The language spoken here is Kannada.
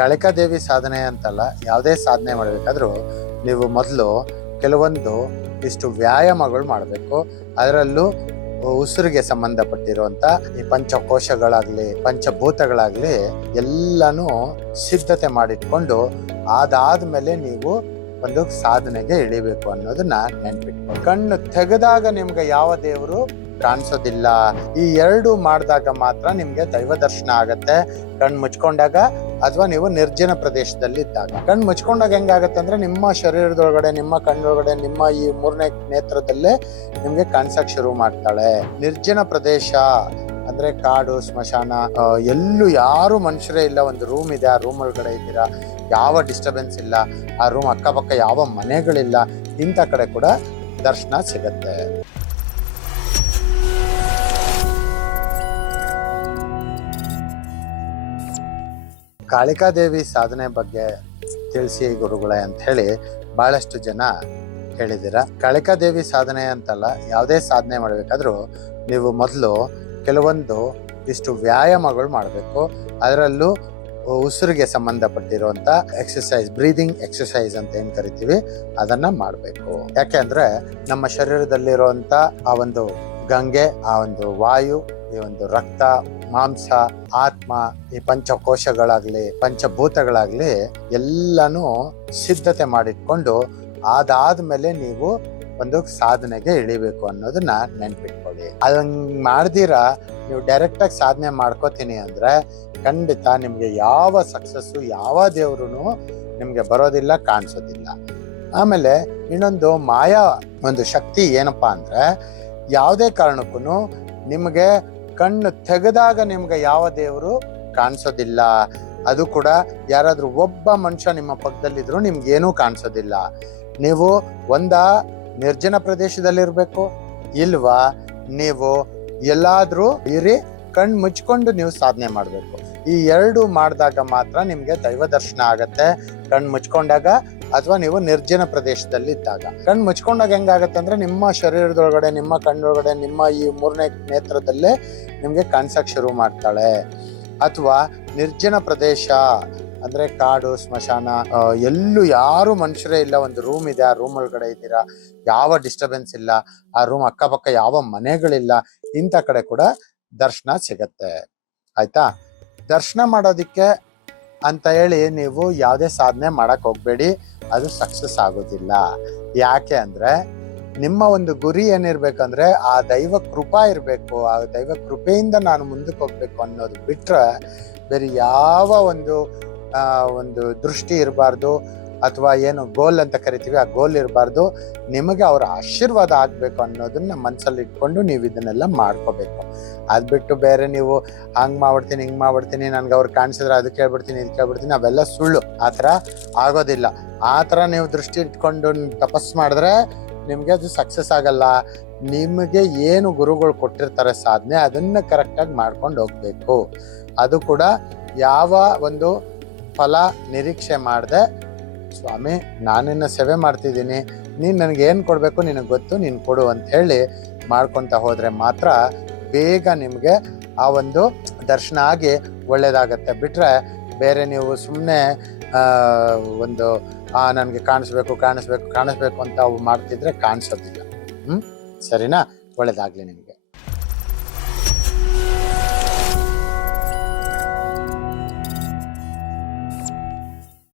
ಕಾಳಿಕಾದೇವಿ ಸಾಧನೆ ಅಂತಲ್ಲ, ಯಾವುದೇ ಸಾಧನೆ ಮಾಡಬೇಕಾದ್ರೂ ನೀವು ಮೊದಲು ಕೆಲವೊಂದು ಇಷ್ಟು ವ್ಯಾಯಾಮಗಳು ಮಾಡಬೇಕು. ಅದರಲ್ಲೂ ಉಸಿರಿಗೆ ಸಂಬಂಧಪಟ್ಟಿರುವಂಥ ಈ ಪಂಚಕೋಶಗಳಾಗಲಿ, ಪಂಚಭೂತಗಳಾಗ್ಲಿ ಎಲ್ಲನೂ ಸಿದ್ಧತೆ ಮಾಡಿಟ್ಕೊಂಡು ಅದಾದ್ಮೇಲೆ ನೀವು ಒಂದು ಸಾಧನೆಗೆ ಇಳಿಬೇಕು ಅನ್ನೋದನ್ನ ನೆನ್ಪಿಟ್ಕೊಂಡು ಕಣ್ಣು ತೆಗೆದಾಗ ನಿಮ್ಗೆ ಯಾವ ದೇವರು ಕಾಣಿಸೋದಿಲ್ಲ. ಈ ಎರಡು ಮಾಡಿದಾಗ ಮಾತ್ರ ನಿಮಗೆ ದೈವ ದರ್ಶನ ಆಗತ್ತೆ. ಕಣ್ಣು ಮುಚ್ಕೊಂಡಾಗ ಅಥವಾ ನೀವು ನಿರ್ಜನ ಪ್ರದೇಶದಲ್ಲಿ ಇದ್ದಾಗ ಕಣ್ಣು ಮುಚ್ಕೊಂಡಾಗ ಹೆಂಗಾಗತ್ತೆ ಅಂದ್ರೆ ನಿಮ್ಮ ಶರೀರದೊಳಗಡೆ, ನಿಮ್ಮ ಕಣ್ಣೊಳಗಡೆ, ನಿಮ್ಮ ಈ ಮೂರನೇ ನೇತ್ರದಲ್ಲೇ ನಿಮ್ಗೆ ಕಾಣಿಸಕ್ ಶುರು ಮಾಡ್ತಾಳೆ. ನಿರ್ಜನ ಪ್ರದೇಶ ಅಂದ್ರೆ ಕಾಡು, ಸ್ಮಶಾನ ಎಲ್ಲೂ ಯಾರು ಮನುಷ್ಯರೇ ಇಲ್ಲ. ಒಂದು ರೂಮ್ ಇದೆ, ಆ ರೂಮ್ ಒಳಗಡೆ ಇದ್ದೀರಾ? ಯಾವ ಡಿಸ್ಟರ್ಬೆನ್ಸ್ ಇಲ್ಲ. ಆ ರೂಮ್ ಅಕ್ಕಪಕ್ಕ ಯಾವ ಮನೆಗಳಿಲ್ಲ. ಇಂಥ ಕಡೆ ಕೂಡ ದರ್ಶನ ಸಿಗತ್ತೆ. ಕಾಳಿಕಾದೇವಿ ಸಾಧನೆ ಬಗ್ಗೆ ತಿಳಿಸಿ ಗುರುಗಳೇ ಅಂತ ಹೇಳಿ ಬಹಳಷ್ಟು ಜನ ಹೇಳಿದ್ದೀರ. ಕಾಳಿಕಾದೇವಿ ಸಾಧನೆ ಅಂತಲ್ಲ, ಯಾವುದೇ ಸಾಧನೆ ಮಾಡಬೇಕಾದ್ರೂ ನೀವು ಮೊದಲು ಕೆಲವೊಂದು ಇಷ್ಟು ವ್ಯಾಯಾಮಗಳು ಮಾಡಬೇಕು. ಅದರಲ್ಲೂ ಉಸಿರಿಗೆ ಸಂಬಂಧಪಟ್ಟಿರುವಂಥ ಎಕ್ಸಸೈಸ್ ಬ್ರೀದಿಂಗ್ ಎಕ್ಸಸೈಸ್ ಅಂತ ಏನು ಕರಿತೀವಿ, ಅದನ್ನು ಮಾಡಬೇಕು. ಯಾಕೆ ಅಂದರೆ ನಮ್ಮ ಶರೀರದಲ್ಲಿರುವಂಥ ಆ ಒಂದು ಗಂಗೆ, ಆ ಒಂದು ವಾಯು ಈ ಒಂದು ರಕ್ತ, ಮಾಂಸ, ಆತ್ಮ, ಈ ಪಂಚಕೋಶಗಳಾಗ್ಲಿ, ಪಂಚಭೂತಗಳಾಗ್ಲಿ ಎಲ್ಲಾನು ಸಿದ್ಧತೆ ಮಾಡಿಟ್ಕೊಂಡು ಅದಾದ್ಮೇಲೆ ನೀವು ಒಂದು ಸಾಧನೆಗೆ ಇಳಿಬೇಕು ಅನ್ನೋದನ್ನ ನೆನ್ಪಿಟ್ಕೊಳ್ಳಿ. ಅದಂಗ್ ಮಾಡ್ದಿರ, ನೀವು ಡೈರೆಕ್ಟ್ ಆಗಿ ಸಾಧನೆ ಮಾಡ್ಕೋತೀನಿ ಅಂದ್ರೆ ಖಂಡಿತ ನಿಮ್ಗೆ ಯಾವ ಸಕ್ಸಸ್ಸು, ಯಾವ ದೇವ್ರು ನಿಮ್ಗೆ ಬರೋದಿಲ್ಲ, ಕಾಣಿಸೋದಿಲ್ಲ. ಆಮೇಲೆ ಇನ್ನೊಂದು ಮಾಯಾ ಒಂದು ಶಕ್ತಿ ಏನಪ್ಪಾ ಅಂದ್ರೆ ಯಾವುದೇ ಕಾರಣಕ್ಕೂ ನಿಮಗೆ ಕಣ್ಣು ತೆಗೆದಾಗ ನಿಮ್ಗೆ ಯಾವ ದೇವರು ಕಾಣಿಸೋದಿಲ್ಲ. ಅದು ಕೂಡ ಯಾರಾದ್ರೂ ಒಬ್ಬ ಮನುಷ್ಯ ನಿಮ್ಮ ಪಕ್ಕದಲ್ಲಿದ್ರು ನಿಮ್ಗೆ ಏನೂ ಕಾಣಿಸೋದಿಲ್ಲ. ನೀವು ಒಂದ ನಿರ್ಜನ ಪ್ರದೇಶದಲ್ಲಿರ್ಬೇಕು, ಇಲ್ವಾ? ನೀವು ಎಲ್ಲಾದ್ರೂ ಇರಿ, ಕಣ್ಣು ಮುಚ್ಕೊಂಡು ನೀವು ಸಾಧನೆ ಮಾಡಬೇಕು. ಈ ಎರಡು ಮಾಡಿದಾಗ ಮಾತ್ರ ನಿಮಗೆ ದೈವ ದರ್ಶನ ಆಗತ್ತೆ. ಕಣ್ ಮುಚ್ಕೊಂಡಾಗ ಅಥವಾ ನೀವು ನಿರ್ಜನ ಪ್ರದೇಶದಲ್ಲಿ ಇದ್ದಾಗ ಕಣ್ ಮುಚ್ಕೊಂಡಾಗ ಹೆಂಗಾಗತ್ತೆ ಅಂದ್ರೆ ನಿಮ್ಮ ಶರೀರದೊಳಗಡೆ, ನಿಮ್ಮ ಕಣ್ಣೊಳಗಡೆ, ನಿಮ್ಮ ಈ ಮೂರನೇ ನೇತ್ರದಲ್ಲೇ ನಿಮಗೆ ಕಾಣಿಸಕ್ ಶುರು ಮಾಡ್ತಾಳೆ. ಅಥವಾ ನಿರ್ಜನ ಪ್ರದೇಶ ಅಂದ್ರೆ ಕಾಡು, ಸ್ಮಶಾನ ಎಲ್ಲೂ ಯಾರು ಮನುಷ್ಯರೇ ಇಲ್ಲ, ಒಂದು ರೂಮ್ ಇದೆ, ಆ ರೂಮ್ ಒಳಗಡೆ ಇದ್ದೀರಾ? ಯಾವ ಡಿಸ್ಟರ್ಬೆನ್ಸ್ ಇಲ್ಲ. ಆ ರೂಮ್ ಅಕ್ಕಪಕ್ಕ ಯಾವ ಮನೆಗಳಿಲ್ಲ. ಇಂಥ ಕಡೆ ಕೂಡ ದರ್ಶನ ಸಿಗತ್ತೆ. ಆಯ್ತಾ? ದರ್ಶನ ಮಾಡೋದಿಕ್ಕೆ ಅಂತ ಹೇಳಿ ನೀವು ಯಾವುದೇ ಸಾಧನೆ ಮಾಡಕ್ ಹೋಗ್ಬೇಡಿ. ಅದು ಸಕ್ಸಸ್ ಆಗೋದಿಲ್ಲ. ಯಾಕೆ ಅಂದ್ರೆ ನಿಮ್ಮ ಒಂದು ಗುರಿ ಏನಿರ್ಬೇಕಂದ್ರೆ ಆ ದೈವ ಕೃಪಾ ಇರಬೇಕು. ಆ ದೈವ ಕೃಪೆಯಿಂದ ನಾನು ಮುಂದಕ್ಕೆ ಹೋಗ್ಬೇಕು ಅನ್ನೋದು ಬಿಟ್ರೆ ಬೇರೆ ಯಾವ ಒಂದು ಒಂದು ದೃಷ್ಟಿ ಇರಬಾರ್ದು. ಅಥವಾ ಏನು ಗೋಲ್ ಅಂತ ಕರಿತೀವಿ, ಆ ಗೋಲ್ ಇರಬಾರ್ದು. ನಿಮಗೆ ಅವರ ಆಶೀರ್ವಾದ ಆಗಬೇಕು ಅನ್ನೋದನ್ನ ಮನಸ್ಸಲ್ಲಿ ಇಟ್ಕೊಂಡು ನೀವು ಇದನ್ನೆಲ್ಲ ಮಾಡ್ಕೋಬೇಕು. ಅದು ಬಿಟ್ಟು ಬೇರೆ ನೀವು ಹಂಗೆ ಮಾಡ್ಬಿಡ್ತೀನಿ, ಹಿಂಗೆ ಮಾಡ್ಬಿಡ್ತೀನಿ, ನನ್ಗೆ ಅವ್ರು ಕಾಣಿಸಿದ್ರೆ ಅದು ಕೇಳ್ಬಿಡ್ತೀನಿ, ಇದು ಕೇಳ್ಬಿಡ್ತೀನಿ, ಅವೆಲ್ಲ ಸುಳ್ಳು. ಆ ಥರ ಆಗೋದಿಲ್ಲ. ಆ ಥರ ನೀವು ದೃಷ್ಟಿ ಇಟ್ಕೊಂಡು ತಪಸ್ಸು ತಪಸ್ ಮಾಡಿದ್ರೆ ನಿಮಗೆ ಅದು ಸಕ್ಸಸ್ ಆಗಲ್ಲ. ನಿಮಗೆ ಏನು ಗುರುಗಳು ಕೊಟ್ಟಿರ್ತಾರೆ ಸಾಧನೆ ಅದನ್ನು ಕರೆಕ್ಟಾಗಿ ಮಾಡ್ಕೊಂಡು ಹೋಗ್ಬೇಕು. ಅದು ಕೂಡ ಯಾವ ಒಂದು ಫಲ ನಿರೀಕ್ಷೆ ಮಾಡದೆ ಸ್ವಾಮಿ ನಾನಿನ್ನ ಸೇವೆ ಮಾಡ್ತಿದ್ದೀನಿ. ನೀನು ನನಗೆ ಏನು ಕೊಡಬೇಕು ನಿನಗೆ ಗೊತ್ತು, ನೀನು ಕೊಡು ಅಂತ ಹೇಳಿ ಮಾಡ್ಕೊತ ಹೋದರೆ ಮಾತ್ರ ಬೇಗ ನಿಮಗೆ ಆ ಒಂದು ದರ್ಶನ ಆಗಿ ಒಳ್ಳೇದಾಗತ್ತೆ. ಬಿಟ್ಟರೆ ಬೇರೆ ನೀವು ಸುಮ್ಮನೆ ಒಂದು ನನಗೆ ಕಾಣಿಸ್ಬೇಕು ಕಾಣಿಸ್ಬೇಕು ಕಾಣಿಸ್ಬೇಕು ಅಂತ ಅವು ಮಾಡ್ತಿದ್ರೆ ಕಾಣಿಸೋದಿಲ್ಲ. ಹ್ಞೂ ಸರಿನಾ? ಒಳ್ಳೇದಾಗಲಿ ನಿಮಗೆ.